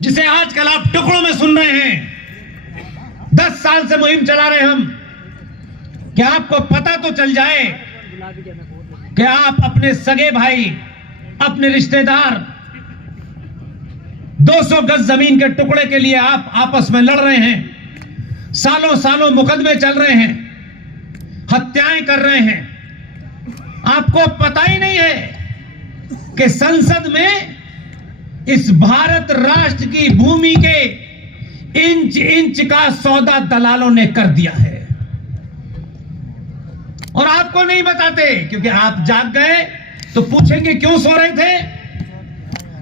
जिसे आजकल आप टुकड़ों में सुन रहे हैं। 10 साल से मुहिम चला रहे हम कि आपको पता तो चल जाए कि आप अपने सगे भाई, अपने रिश्तेदार 200 गज जमीन के टुकड़े के लिए आप आपस में लड़ रहे हैं, सालों सालों मुकदमे चल रहे हैं, हत्याएं कर रहे हैं। आपको पता ही नहीं है कि संसद में इस भारत राष्ट्र की भूमि के इंच इंच का सौदा दलालों ने कर दिया है। और आपको नहीं बताते क्योंकि आप जाग गए तो पूछेंगे क्यों सो रहे थे।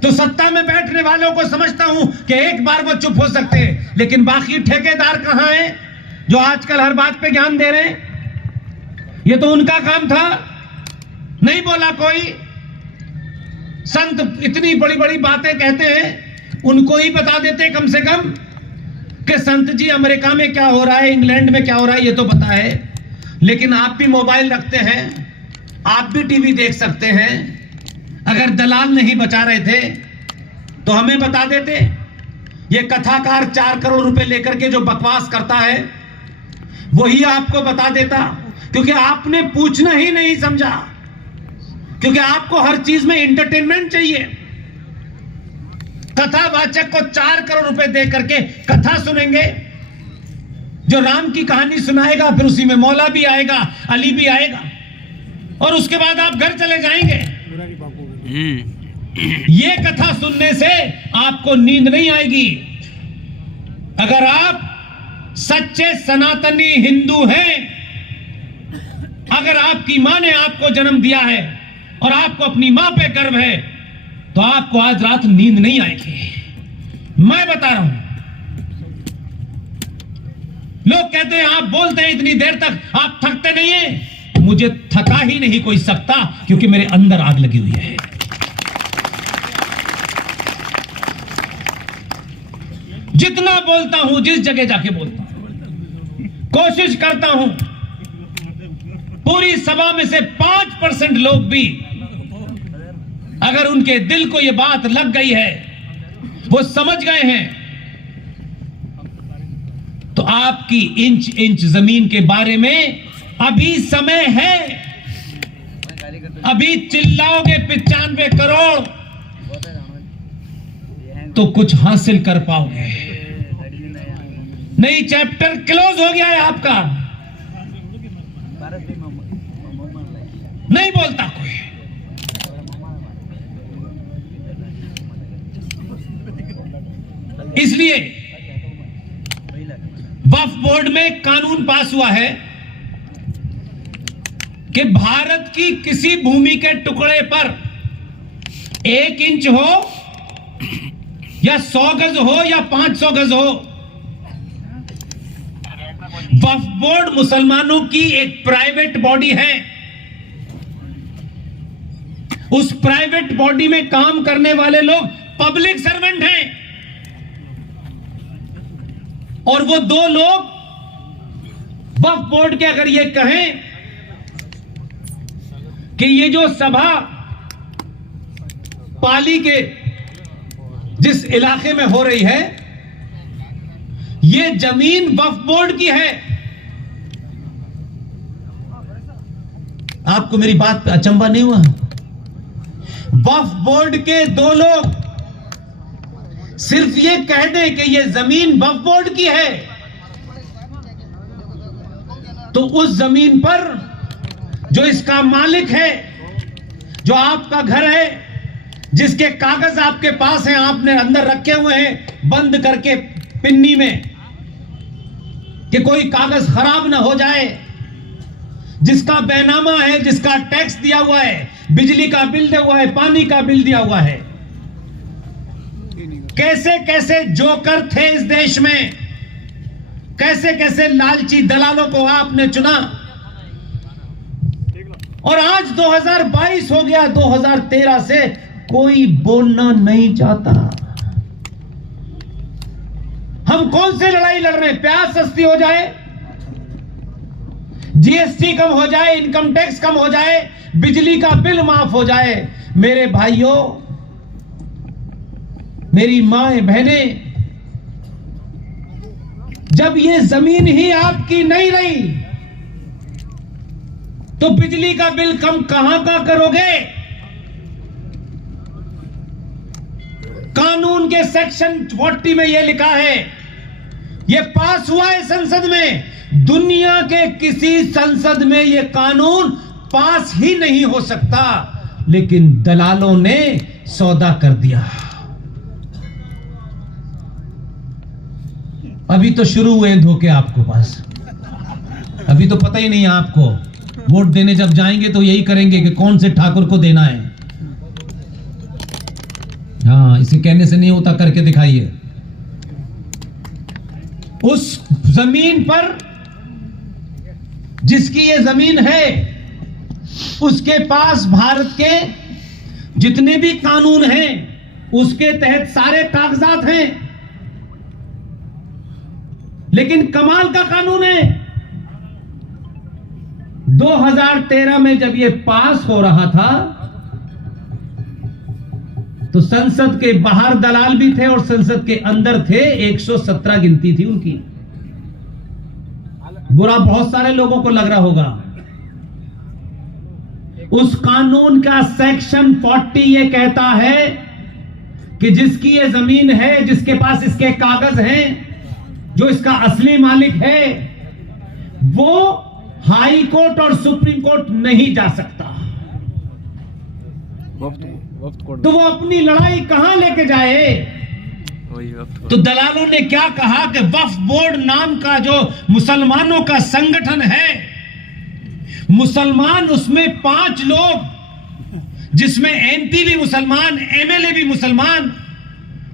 तो सत्ता में बैठने वालों को समझता हूं कि एक बार वो चुप हो सकते हैं, लेकिन बाकी ठेकेदार कहां हैं जो आजकल हर बात पे ज्ञान दे रहे हैं। ये तो उनका काम था, नहीं बोला कोई। संत इतनी बड़ी बड़ी बातें कहते हैं, उनको ही बता देते कम से कम कि संत जी अमेरिका में क्या हो रहा है, इंग्लैंड में क्या हो रहा है, ये तो पता है। लेकिन आप भी मोबाइल रखते हैं, आप भी टीवी देख सकते हैं। अगर दलाल नहीं बचा रहे थे तो हमें बता देते। ये कथाकार 4 करोड़ रुपए लेकर के जो बकवास करता है वही आपको बता देता, क्योंकि आपने पूछना ही नहीं समझा, क्योंकि आपको हर चीज में एंटरटेनमेंट चाहिए। कथावाचक को 4 करोड़ रुपए दे करके कथा सुनेंगे, जो राम की कहानी सुनाएगा, फिर उसी में मौला भी आएगा, अली भी आएगा, और उसके बाद आप घर चले जाएंगे। ये कथा सुनने से आपको नींद नहीं आएगी। अगर आप सच्चे सनातनी हिंदू हैं, अगर आपकी मां ने आपको जन्म दिया है और आपको अपनी मां पे गर्व है, तो आपको आज रात नींद नहीं आएगी। मैं बता रहा हूं। लोग कहते हैं आप बोलते हैं इतनी देर तक, आप थकते नहीं हैं। मुझे थका ही नहीं कोई सकता, क्योंकि मेरे अंदर आग लगी हुई है। जितना बोलता हूं, जिस जगह जाके बोलता हूं, कोशिश करता हूं पूरी सभा में से 5% लोग भी अगर उनके दिल को यह बात लग गई है, वो समझ गए हैं, तो आपकी इंच इंच जमीन के बारे में अभी समय है। अभी चिल्लाओगे 95 करोड़ तो कुछ हासिल कर पाओगे। नहीं, चैप्टर क्लोज हो गया है आपका। नहीं बोलता कोई। इसलिए वक्फ बोर्ड में कानून पास हुआ है कि भारत की किसी भूमि के टुकड़े पर 1 इंच हो या 100 गज हो या 500 गज हो, वक्फ बोर्ड मुसलमानों की एक प्राइवेट बॉडी है। उस प्राइवेट बॉडी में काम करने वाले लोग पब्लिक सर्वेंट हैं, और वो 2 लोग वक्फ बोर्ड के अगर ये कहें कि ये जो सभा पाली के जिस इलाके में हो रही है, ये जमीन वक्फ बोर्ड की है। आपको मेरी बात पे अचंभा नहीं हुआ? वक्फ बोर्ड के 2 लोग सिर्फ ये कह दें कि ये जमीन वक्फ बोर्ड की है, तो उस जमीन पर जो इसका मालिक है, जो आपका घर है, जिसके कागज आपके पास हैं, आपने अंदर रखे हुए हैं बंद करके पिन्नी में कि कोई कागज खराब ना हो जाए, जिसका बैनामा है, जिसका टैक्स दिया हुआ है, बिजली का बिल दिया हुआ है, पानी का बिल दिया हुआ है। कैसे कैसे जोकर थे इस देश में, कैसे कैसे लालची दलालों को आपने चुना, और आज 2022 हो गया, 2013 से कोई बोलना नहीं चाहता। हम कौन से लड़ाई लड़ रहे हैं? प्याज सस्ती हो जाए, जीएसटी कम हो जाए, इनकम टैक्स कम हो जाए, बिजली का बिल माफ हो जाए। मेरे भाइयों, मेरी माएं बहनें, जब ये जमीन ही आपकी नहीं रही तो बिजली का बिल कम कहां का करोगे? कानून के सेक्शन 40 में यह लिखा है, यह पास हुआ है संसद में, दुनिया के किसी संसद में यह कानून पास ही नहीं हो सकता, लेकिन दलालों ने सौदा कर दिया। अभी तो शुरू हुए धोखे आपको पास, अभी तो पता ही नहीं है आपको। वोट देने जब जाएंगे तो यही करेंगे कि कौन से ठाकुर को देना है। हाँ, इसे कहने से नहीं होता, करके दिखाइए। उस जमीन पर जिसकी ये जमीन है, उसके पास भारत के जितने भी कानून हैं उसके तहत सारे कागजात हैं, लेकिन कमाल का कानून है, 2013 में जब यह पास हो रहा था तो संसद के बाहर दलाल भी थे और संसद के अंदर थे, 117 गिनती थी उनकी। बुरा बहुत सारे लोगों को लग रहा होगा। उस कानून का सेक्शन 40 ये कहता है कि जिसकी ये जमीन है, जिसके पास इसके कागज हैं, जो इसका असली मालिक है, वो हाई कोर्ट और सुप्रीम कोर्ट नहीं जा सकता। तो वो अपनी लड़ाई कहां लेके जाए? तो दलालों ने क्या कहा कि वक्फ बोर्ड नाम का जो मुसलमानों का संगठन है, मुसलमान उसमें 5 लोग, जिसमें एमपी भी मुसलमान, एमएलए भी मुसलमान,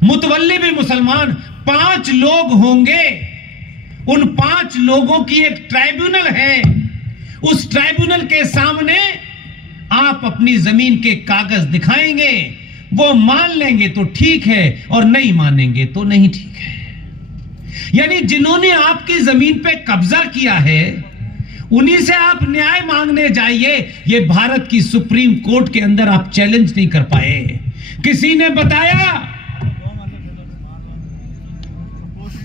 मुतवल्ली भी मुसलमान, 5 लोग होंगे। उन 5 लोगों की एक ट्राइब्यूनल है। उस ट्राइब्यूनल के सामने आप अपनी जमीन के कागज दिखाएंगे, वो मान लेंगे तो ठीक है और नहीं मानेंगे तो नहीं ठीक है। यानी जिन्होंने आपकी जमीन पे कब्जा किया है उन्हीं से आप न्याय मांगने जाइए। ये भारत की सुप्रीम कोर्ट के अंदर आप चैलेंज नहीं कर पाए। किसी ने बताया,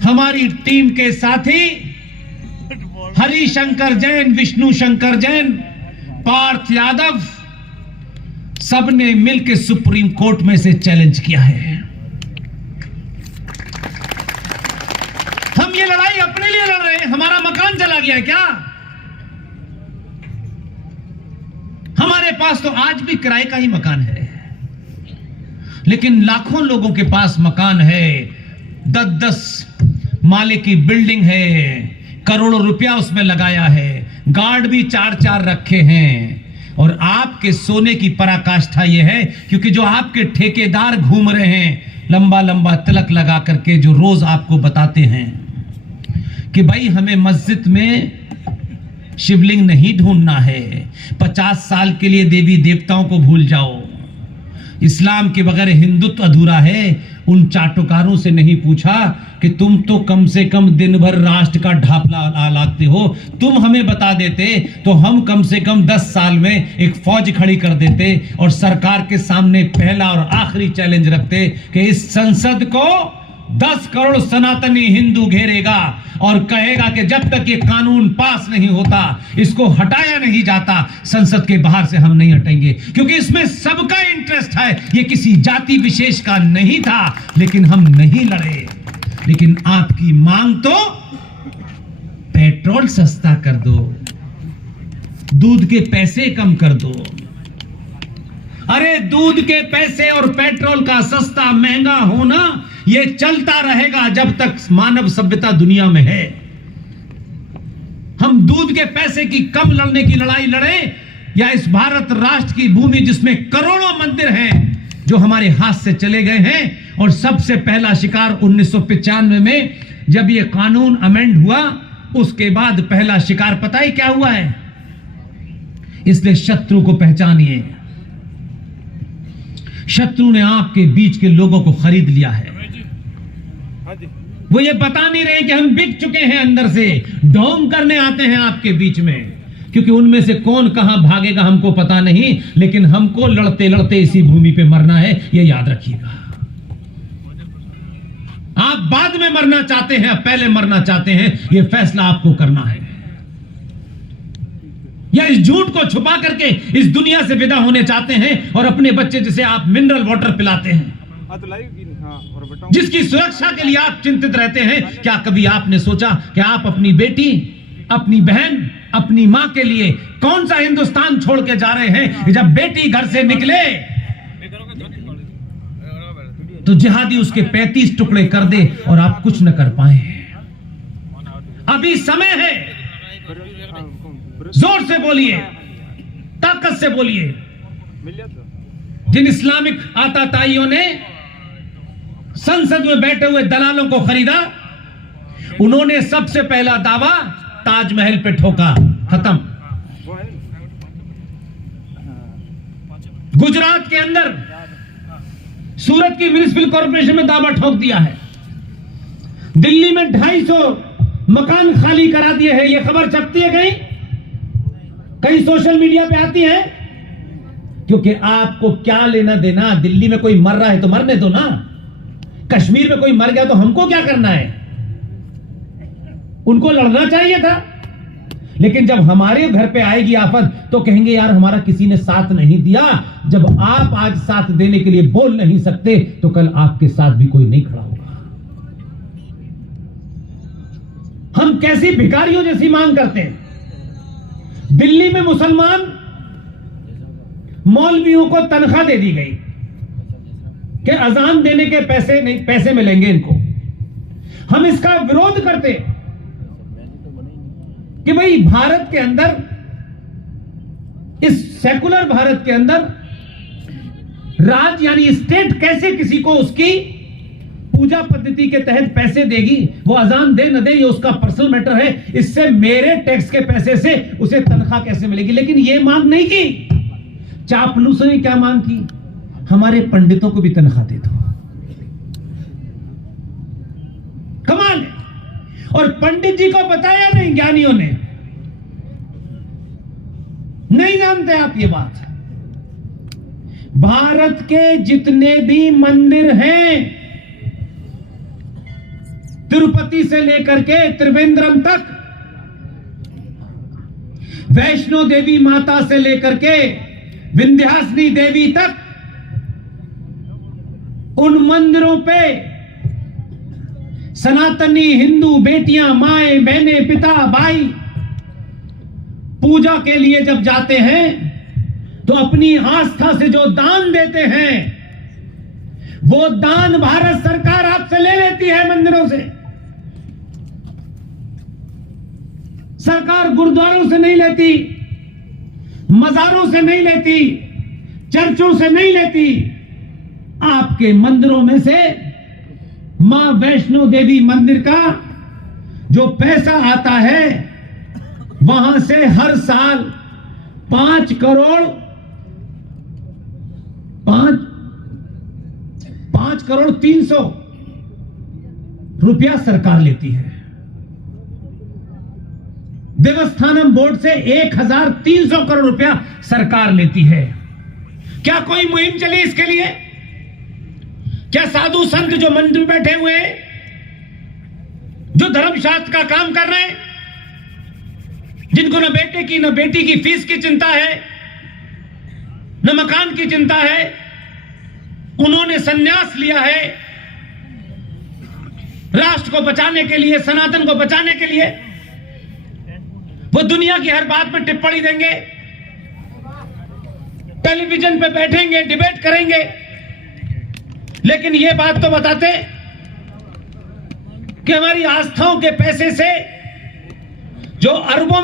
हमारी टीम के साथी हरिशंकर जैन, विष्णु शंकर जैन, पार्थ यादव, सबने मिलकर सुप्रीम कोर्ट में से चैलेंज किया है। हम ये लड़ाई अपने लिए लड़ रहे हैं। हमारा मकान चला गया है क्या? हमारे पास तो आज भी किराए का ही मकान है, लेकिन लाखों लोगों के पास मकान है, 10-10 माले की बिल्डिंग है, करोड़ों रुपया उसमें लगाया है, गार्ड भी 4-4 रखे हैं। और आपके सोने की पराकाष्ठा यह है क्योंकि जो आपके ठेकेदार घूम रहे हैं लंबा लंबा तिलक लगा करके, जो रोज आपको बताते हैं कि भाई हमें मस्जिद में शिवलिंग नहीं ढूंढना है, 50 साल के लिए देवी देवताओं को भूल जाओ, इस्लाम के बगैर हिंदुत्व अधूरा है। उन चाटुकारों से नहीं पूछा कि तुम तो कम से कम दिन भर राष्ट्र का ढापला लागते हो, तुम हमें बता देते तो हम कम से कम 10 साल में एक फौज खड़ी कर देते और सरकार के सामने पहला और आखिरी चैलेंज रखते कि इस संसद को 10 करोड़ सनातनी हिंदू घेरेगा और कहेगा कि जब तक ये कानून पास नहीं होता, इसको हटाया नहीं जाता, संसद के बाहर से हम नहीं हटेंगे। क्योंकि इसमें सबका इंटरेस्ट है, ये किसी जाति विशेष का नहीं था, लेकिन हम नहीं लड़े। लेकिन आपकी मांग तो पेट्रोल सस्ता कर दो, दूध के पैसे कम कर दो। अरे दूध के पैसे और पेट्रोल का सस्ता महंगा होना ये चलता रहेगा जब तक मानव सभ्यता दुनिया में है। हम दूध के पैसे की कम लड़ने की लड़ाई लड़े या इस भारत राष्ट्र की भूमि जिसमें करोड़ों मंदिर हैं जो हमारे हाथ से चले गए हैं। और सबसे पहला शिकार 1995 में जब ये कानून अमेंड हुआ, उसके बाद पहला शिकार पता ही क्या हुआ है? इसलिए शत्रु को पहचानिए। शत्रु ने आपके बीच के लोगों को खरीद लिया है। वो ये बता नहीं रहे कि हम बिक चुके हैं, अंदर से ढोंग करने आते हैं आपके बीच में, क्योंकि उनमें से कौन कहां भागेगा हमको पता नहीं, लेकिन हमको लड़ते लड़ते इसी भूमि पे मरना है, ये याद रखिएगा। आप बाद में मरना चाहते हैं, पहले मरना चाहते हैं, यह फैसला आपको करना है। या इस झूठ को छुपा करके इस दुनिया से विदा होने चाहते हैं और अपने बच्चे जिसे आप मिनरल वाटर पिलाते हैं, जिसकी सुरक्षा के लिए आप चिंतित रहते हैं, क्या कभी आपने सोचा कि आप अपनी बेटी, अपनी बहन, अपनी मां के लिए कौन सा हिंदुस्तान छोड़ के जा रहे हैं? जब बेटी घर से निकले तो जिहादी उसके 35 टुकड़े कर दे और आप कुछ न कर पाए। अभी समय है, जोर से बोलिए, ताकत से बोलिए। जिन इस्लामिक आताताइयों ने संसद में बैठे हुए दलालों को खरीदा, उन्होंने सबसे पहला दावा ताजमहल पे ठोका, खत्म। गुजरात के अंदर सूरत की म्युनिसिपल कॉर्पोरेशन में दावा ठोक दिया है। दिल्ली में 250 मकान खाली करा दिए हैं। यह खबर छपती है कहीं सोशल मीडिया पे आती है, क्योंकि आपको क्या लेना देना? दिल्ली में कोई मर रहा है तो मरने दो ना, कश्मीर में कोई मर गया तो हमको क्या करना है? उनको लड़ना चाहिए था। लेकिन जब हमारे घर पे आएगी आफत तो कहेंगे यार हमारा किसी ने साथ नहीं दिया। जब आप आज साथ देने के लिए बोल नहीं सकते तो कल आपके साथ भी कोई नहीं खड़ा होगा। हम कैसी भिखारियों जैसी मांग करते हैं? दिल्ली में मुसलमान मौलवियों को तनख्वाह दे दी गई कि अजान देने के पैसे नहीं, पैसे मिलेंगे इनको। हम इसका विरोध करते कि भाई भारत के अंदर, इस सेकुलर भारत के अंदर राज यानी स्टेट कैसे किसी को उसकी पूजा पद्धति के तहत पैसे देगी? वो अजान दे न दे ये उसका पर्सनल मैटर है। इससे मेरे टैक्स के पैसे से उसे तनख्वाह कैसे मिलेगी? लेकिन ये मांग नहीं की। चापलूसों ने क्या मांग की? हमारे पंडितों को भी तनख्वाह दे दो। कमाल है। और पंडित जी को बताया नहीं, ज्ञानियों ने नहीं जानते आप ये बात। भारत के जितने भी मंदिर हैं, तिरुपति से लेकर के त्रिवेंद्रम तक, वैष्णो देवी माता से लेकर के विंध्याचली देवी तक, उन मंदिरों पे सनातनी हिंदू बेटियां, माएं, बहनें, पिता, भाई पूजा के लिए जब जाते हैं तो अपनी आस्था से जो दान देते हैं वो दान भारत सरकार आपसे ले लेती है। मंदिरों से सरकार गुरुद्वारों से नहीं लेती, मजारों से नहीं लेती, चर्चों से नहीं लेती। आपके मंदिरों में से मां वैष्णो देवी मंदिर का जो पैसा आता है वहां से हर साल 5 करोड़ 300 रुपया सरकार लेती है। देवस्थानम बोर्ड से 1300 करोड़ रुपया सरकार लेती है। क्या कोई मुहिम चली इसके लिए? क्या साधु संत जो मंदिर में बैठे हुए हैं, जो धर्मशास्त्र का काम कर रहे हैं, जिनको न बेटे की न बेटी की फीस की चिंता है, न मकान की चिंता है, उन्होंने संन्यास लिया है राष्ट्र को बचाने के लिए, सनातन को बचाने के लिए। वो दुनिया की हर बात में टिप्पणी देंगे, टेलीविजन पे बैठेंगे, डिबेट करेंगे, लेकिन ये बात तो बताते कि हमारी आस्थाओं के पैसे से जो अरबों